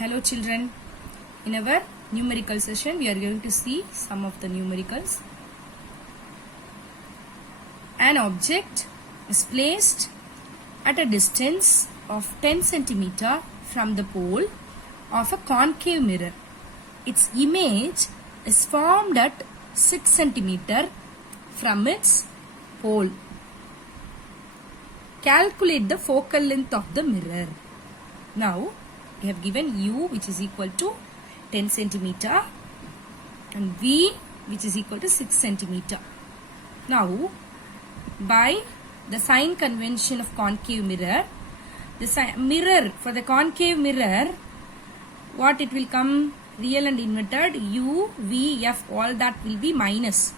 Hello children, in our numerical session we are going to see some of the numericals. An object is placed at a distance of 10 centimeter from the pole of a concave mirror. Its image is formed at 6 centimeter from its pole. Calculate the focal length of the mirror. Now we have given u which is equal to 10 centimeter and v which is equal to 6 centimeter. Now by the sign convention of concave mirror, the mirror for the concave mirror, what it will come, real and inverted, u, v, f, all that will be minus,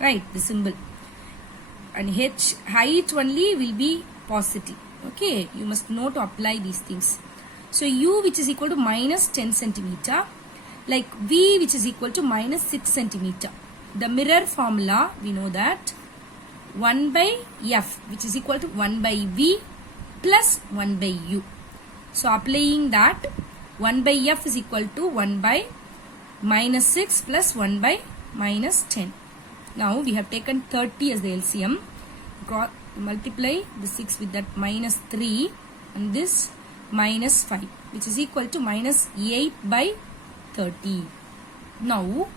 right, the symbol, and h, height only will be positive. Okay, you must know to apply these things. So u which is equal to minus 10 centimeter, like v which is equal to minus 6 centimeter. The mirror formula, we know that 1 by f which is equal to 1 by v plus 1 by u. So applying that, 1 by f is equal to 1 by minus 6 plus 1 by minus 10. Now we have taken 30 as the LCM. Multiply the 6 with that minus 3 and this minus 5 which is equal to minus 8 by 30. Now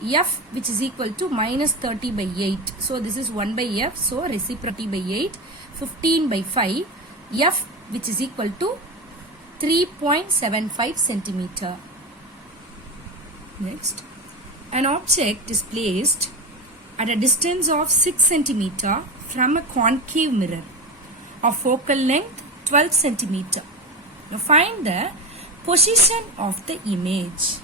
f which is equal to minus 30 by 8. So this is 1 by f. So reciprocity by 8. 15 by 5. F which is equal to 3.75 centimeter. Next, an object is placed at a distance of 6 centimeter from a concave mirror of focal length 12 centimeter. Now find the position of the image.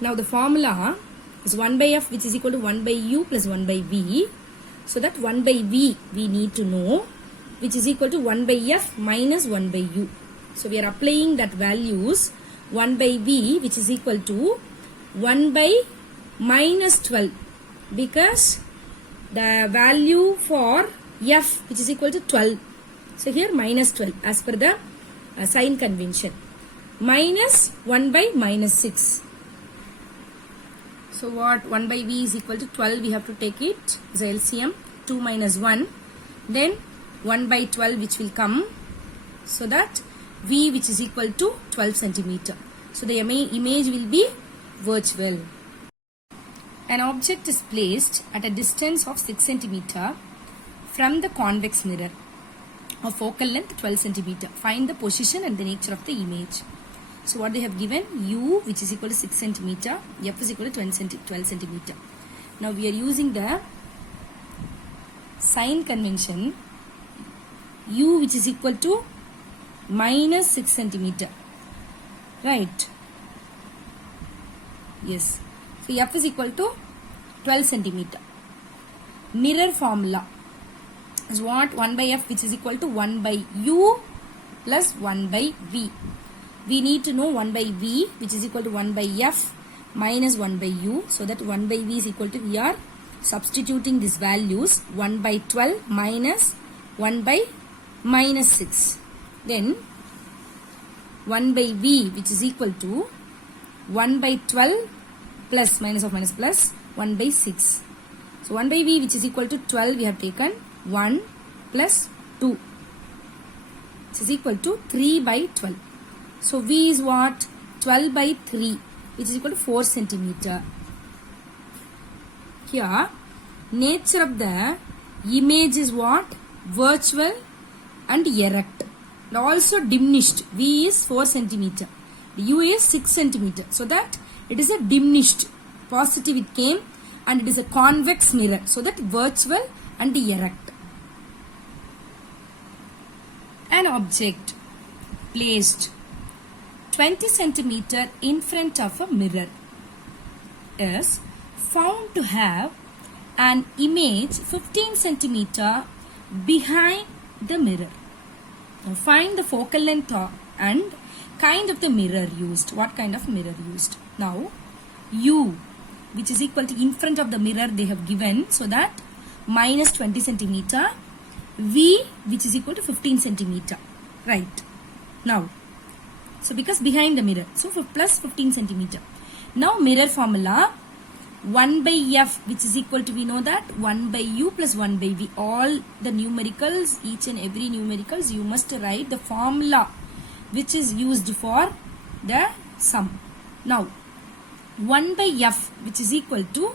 Now the formula is 1 by f which is equal to 1 by u plus 1 by v. So that 1 by v we need to know, which is equal to 1 by f minus 1 by u. So we are applying that values, 1 by v which is equal to 1 by minus 12, because the value for f which is equal to 12. So here minus 12 as per the sign convention. Minus 1 by minus 6. So what, 1 by v is equal to 12, we have to take it as LCM, 2 minus 1. Then 1 by 12 which will come. So that v which is equal to 12 centimeter. So the image will be virtual. An object is placed at a distance of 6 centimeter from the convex mirror of focal length 12 centimeter. Find the position and the nature of the image. So what they have given, u which is equal to 6 centimeter, f is equal to 12 centimeter. Now we are using the sign convention, u which is equal to minus 6 centimeter, right? Yes. So f is equal to 12 centimeter. Mirror formula is what? 1 by f which is equal to 1 by u plus 1 by v. We need to know 1 by v which is equal to 1 by f minus 1 by u. So that 1 by v is equal to, we are substituting these values, 1 by 12 minus 1 by minus 6. Then 1 by v which is equal to 1 by 12 plus minus of minus plus 1 by 6. So 1 by v which is equal to 12 we have taken 1 plus 2 which is equal to 3 by 12. So v is what? 12 by 3 which is equal to 4 centimeter. Here nature of the image is what? Virtual and erect. And also diminished. V is 4 centimeter. U is 6 centimeter. So that it is a diminished. Positive it came and it is a convex mirror. So that virtual and erect. An object placed 20 centimeter in front of a mirror is found to have an image 15 centimeter behind the mirror. Now find the focal length and kind of the mirror used. What kind of mirror used? Now u which is equal to in front of the mirror they have given, so that minus 20 centimeter, v which is equal to 15 centimeter, right? Now, so because behind the mirror, so for plus 15 centimeter. Now mirror formula, 1 by f, which is equal to, we know that 1 by u plus 1 by v. All the numericals, each and every numericals, you must write the formula which is used for the sum. Now 1 by f, which is equal to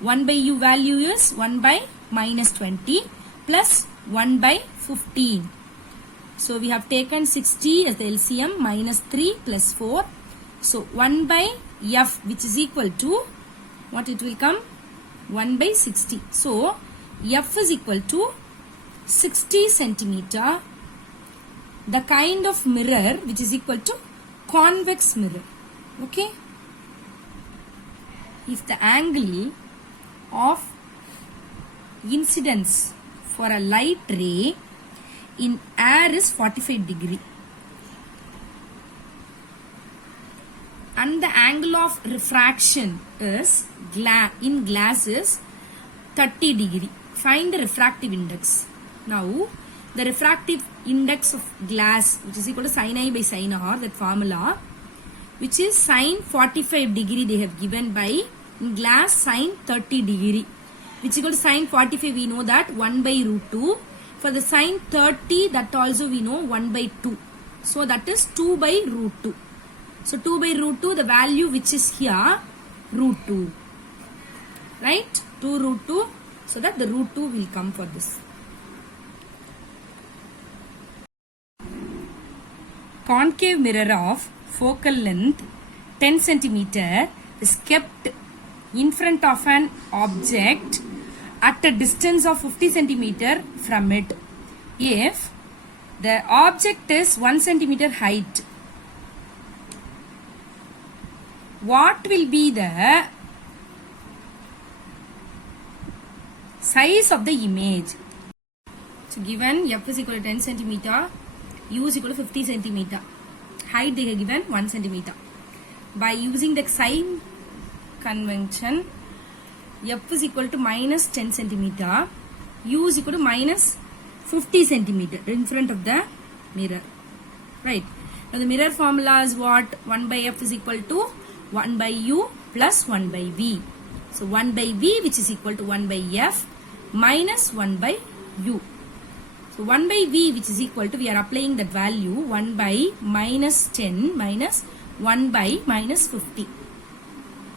1 by u value is 1 by minus 20 plus 1 by 15. So we have taken 60 as the LCM, minus 3 plus 4. So 1 by f, which is equal to, what it will come? 1 by 60. So f is equal to 60 centimeter. The kind of mirror which is equal to convex mirror. Okay. If the angle of incidence for a light ray in air is 45 degree and the angle of refraction is in glass is 30 degree, find the refractive index. Now the refractive index of glass, which is equal to sin I by sin R, that formula, which is sin 45 degree they have given by, in glass sin 30 degree, which is equal to sin 45, we know that 1 by root 2. For the sin 30, that also we know 1 by 2. So that is 2 by root 2. So 2 by root 2, the value which is here, root 2. Right? 2 root 2. So that the root 2 will come for this. Concave mirror of focal length 10 centimeter is kept in front of an object at a distance of 50 centimeter from it. If the object is 1 centimeter height, what will be the size of the image? So given f is equal to 10 centimeter, u is equal to 50 centimeter. Height they have given 1 centimeter. By using the sign convention, f is equal to minus 10 centimeter, u is equal to minus 50 centimeter in front of the mirror. Right. Now the mirror formula is what? 1 by f is equal to 1 by u plus 1 by v. So 1 by v, which is equal to 1 by f minus 1 by u. So 1 by v, which is equal to, we are applying that value, 1 by minus 10 minus 1 by minus 50.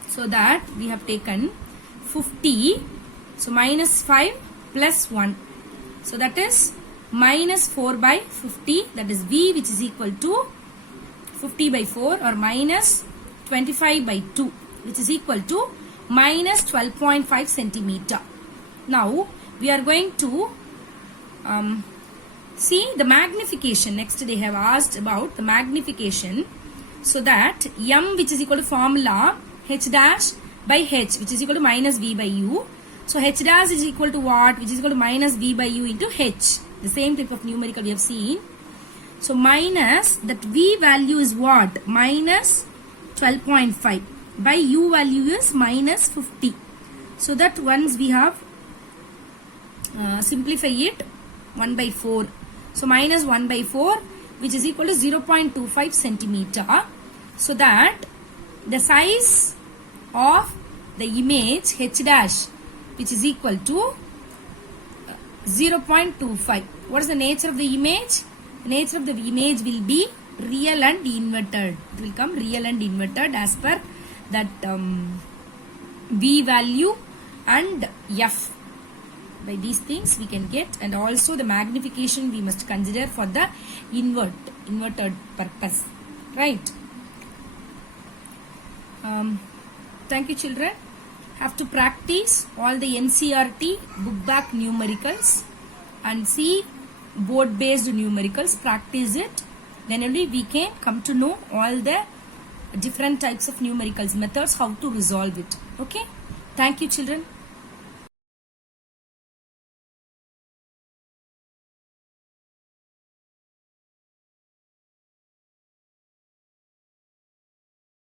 So that we have taken 50. So minus 5 plus 1. So that is minus 4 by 50. That is v, which is equal to 50 by 4 or minus 25 by 2, which is equal to minus 12.5 centimeter. Now we are going to see the magnification. Next they have asked about the magnification. So that m, which is equal to formula h dash by h, which is equal to minus v by u. So h dash is equal to what? Which is equal to minus v by u into h. The same type of numerical we have seen. So minus that v value is what? Minus 12.5 by u value is minus 50. So that once we have simplify it, 1 by 4. So minus 1 by 4, which is equal to 0.25 centimeter. So that the size of the image h dash, which is equal to 0.25. What is the nature of the image? The nature of the image will be real and inverted. It will come real and inverted as per that v value and f. By these things we can get, and also the magnification we must consider for the inverted purpose. Right. Thank you, children. Have to practice all the NCERT book back numericals and see board based numericals. Practice it, then only we can come to know all the different types of numericals methods, how to resolve it. Okay. Thank you, children.